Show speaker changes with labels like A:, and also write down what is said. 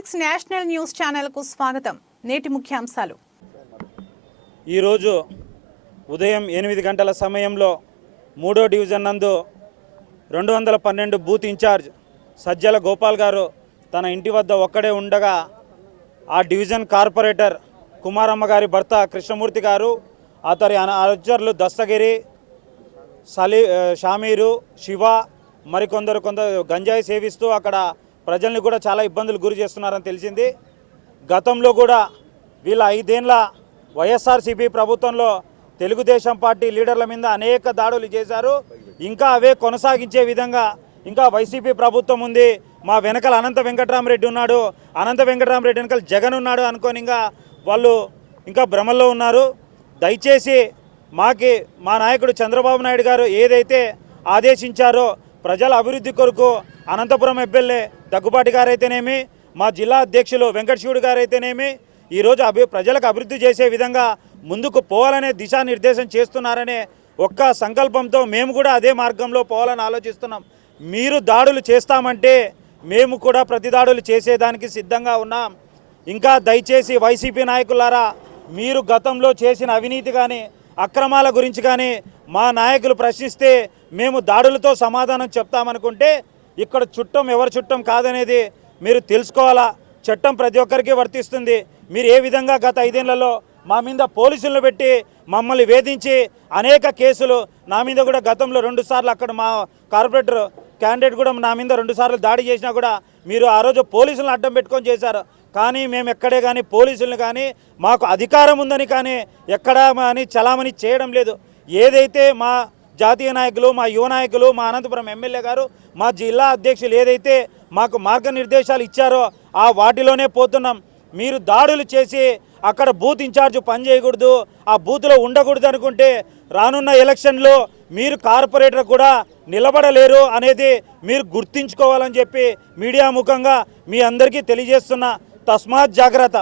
A: Six national news ఛానల్కు స్వాగతం. నేటి ముఖ్యాంశాలు.
B: ఈరోజు ఉదయం ఎనిమిది గంటల సమయంలో మూడో డివిజన్ నందు రెండు వందల పన్నెండు బూత్ ఇన్ఛార్జ్ సజ్జల గోపాల్ గారు తన ఇంటి వద్ద ఒక్కడే ఉండగా ఆ డివిజన్ కార్పొరేటర్ కుమారమ్మ గారి భర్త కృష్ణమూర్తి గారు అతని అనుచరులు దస్తగిరి సలీ షామీరు శివ మరికొందరు కొందరు గంజాయి సేవిస్తూ అక్కడ ప్రజల్ని కూడా చాలా ఇబ్బందులు గురి చేస్తున్నారని తెలిసింది. గతంలో కూడా వీళ్ళ ఐదేళ్ళ వైఎస్ఆర్సీపీ ప్రభుత్వంలో తెలుగుదేశం పార్టీ లీడర్ల మీద అనేక దాడులు చేశారు. ఇంకా అవే కొనసాగించే విధంగా ఇంకా వైసీపీ ప్రభుత్వం ఉంది. మా వెనకాల అనంత వెంకటరామరెడ్డి ఉన్నాడు. అనంత వెంకటరామరెడ్డి వెనకాల జగన్ ఉన్నాడు అనుకొని ఇంకా వాళ్ళు ఇంకా భ్రమల్లో ఉన్నారు. దయచేసి మాకి మా నాయకుడు చంద్రబాబు నాయుడు గారు ఏదైతే ఆదేశించారో ప్రజల అభివృద్ధి కొరకు అనంతపురం ఎమ్మెల్యే దగ్గుబాటి గారైతేనేమి మా జిల్లా అధ్యక్షులు వెంకటశివుడు గారైతేనేమి ఈరోజు అభి ప్రజలకు అభివృద్ధి చేసే విధంగా ముందుకు పోవాలనే దిశానిర్దేశం చేస్తున్నారనే ఒక్క సంకల్పంతో మేము కూడా అదే మార్గంలో పోవాలని ఆలోచిస్తున్నాం. మీరు దాడులు చేస్తామంటే మేము కూడా ప్రతి దాడులు చేసేదానికి సిద్ధంగా ఉన్నాం. ఇంకా దయచేసి వైసీపీ నాయకులారా మీరు గతంలో చేసిన అవినీతి కానీ అక్రమాల గురించి కానీ మా నాయకులు ప్రశ్నిస్తే మేము దాడులతో సమాధానం చెప్తామనుకుంటే ఇక్కడ చుట్టం ఎవరు చుట్టం కాదనేది మీరు తెలుసుకోవాలా? చట్టం ప్రతి ఒక్కరికి వర్తిస్తుంది. మీరు ఏ విధంగా గత ఐదేళ్ళలో మా మీద పోలీసులను పెట్టి మమ్మల్ని వేధించి అనేక కేసులు నా మీద కూడా గతంలో రెండు సార్లు అక్కడ మా కార్పొరేటర్ క్యాండిడేట్ కూడా నా మీద రెండు సార్లు దాడి చేసినా కూడా మీరు ఆ రోజు పోలీసులను అడ్డం పెట్టుకొని చేశారు. కానీ మేము ఎక్కడే కానీ పోలీసులను కానీ మాకు అధికారం ఉందని కానీ ఎక్కడా అని చలామణి చేయడం లేదు. ఏదైతే మా జాతీయ నాయకులు మా యువ నాయకులు మా అనంతపురం ఎమ్మెల్యే గారు మా జిల్లా అధ్యక్షులు ఏదైతే మాకు మార్గనిర్దేశాలు ఇచ్చారో ఆ వాటిలోనే పోతున్నాం. మీరు దాడులు చేసి అక్కడ బూత్ ఇన్ఛార్జ్ పని చేయకూడదు ఆ బూత్లో ఉండకూడదు అనుకుంటే రానున్న ఎలక్షన్లో మీరు కార్పొరేటర్ కూడా నిలబడలేరు అనేది మీరు గుర్తించుకోవాలని చెప్పి మీడియా ముఖంగా మీ అందరికీ తెలియజేస్తున్న తస్మాత్ జాగ్రత్త.